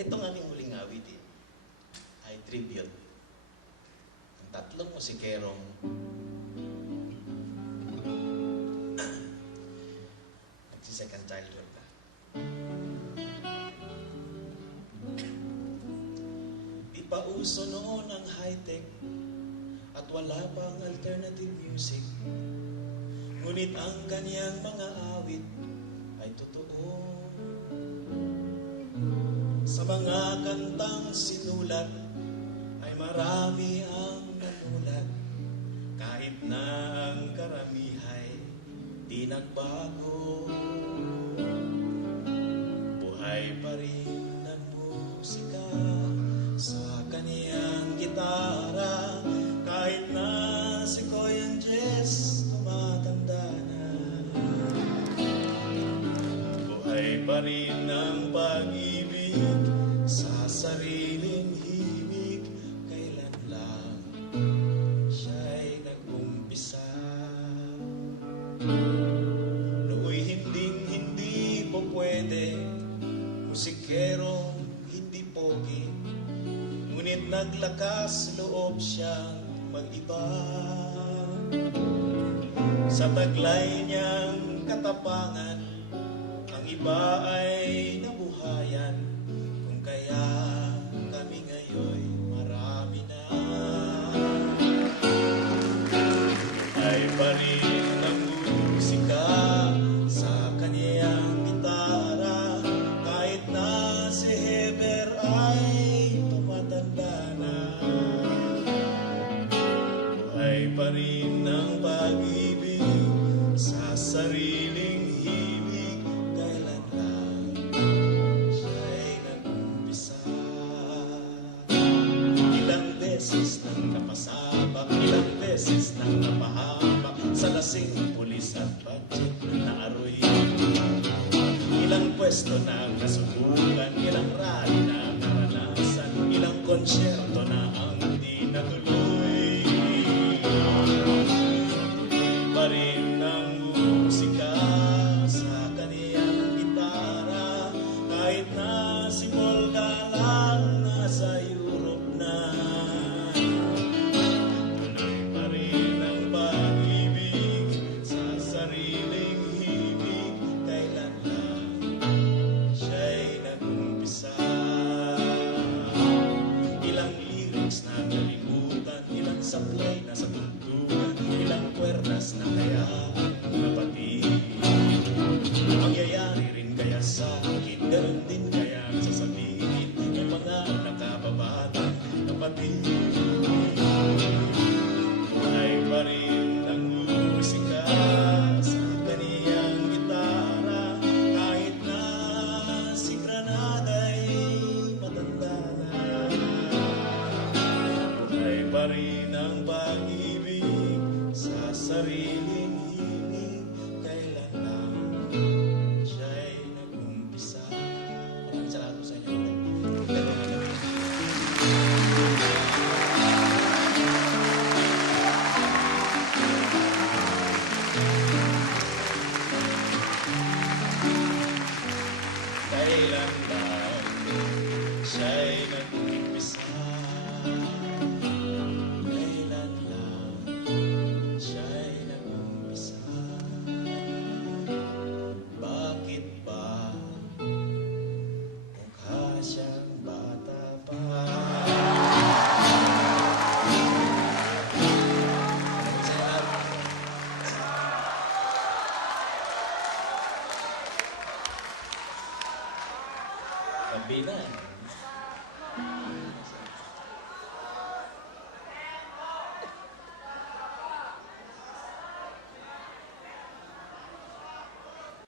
Itong aking huling awitin ay tribute ng tatlong musikerong nagsi-second childhood na. Di pa uso noon ang high-tech at wala pang alternative music. Ngunit ang kanyang mga awit ay totoo. Sa mga kantang sinulat ay marami ang nanulat. Kahit na ang karamihay di nagbago, buhay pa rin ang musika sa kaniyang gitara. Kahit na si Koyan Jess tumatanda na, buhay pa rin ang pag-ibig sa sariling himig. Kailan lang siya'y nag-umpisa. Nooy hindi po pwede, musikerong hindi pogi, ngunit naglakas loob siyang mag-iba. Sa taglay niyang katapangan, ang iba ay nabuhayan. Kung kaya kami ngayon marami na, ay pa rin ang musika sa kaniyang gitara. Kahit na si Heber ay tumatanda na, buhay pa rin ang pag-ibig sa sariling himig. Kailan lang siya'y nag-umpisa. Ilang beses nang napasabak, ilang beses nang napahamak sa lasing pulis at budget na aroy. Ilang pwesto na nasubukan, ilang rally na naranasan, ilang konsyerto na ang di natuloy. Pa rin ang musika sa kaniyang gitara. Kahit na si Volga lang nasa Europe na, tuloy pa rin ang pag-ibig sa sariling himig. Kailan lang siya'y nag-umpisa. Ilang lyrics na nalimutan, ilang sablay na sa tugtugan, ilang kwerdas na kaya napati. Mangyayari rin kaya sa akin, ganun din kaya sasabihin ng mga nakababatang kapatid. Buhay pa rin ang musika sa kaniyang gitara. Kahit na si Granada'y matanda na, buhay pa rin ang pag-ibig sa sariling himig. Kailan lang siya'y nag-umpisa. Maraming salamat po sa inyo. Kailan lang siya'y nag-umpisa. Kailan lang siya'y nag-umpisa. Bakit ba mukha siyang bata pa? Sabi na.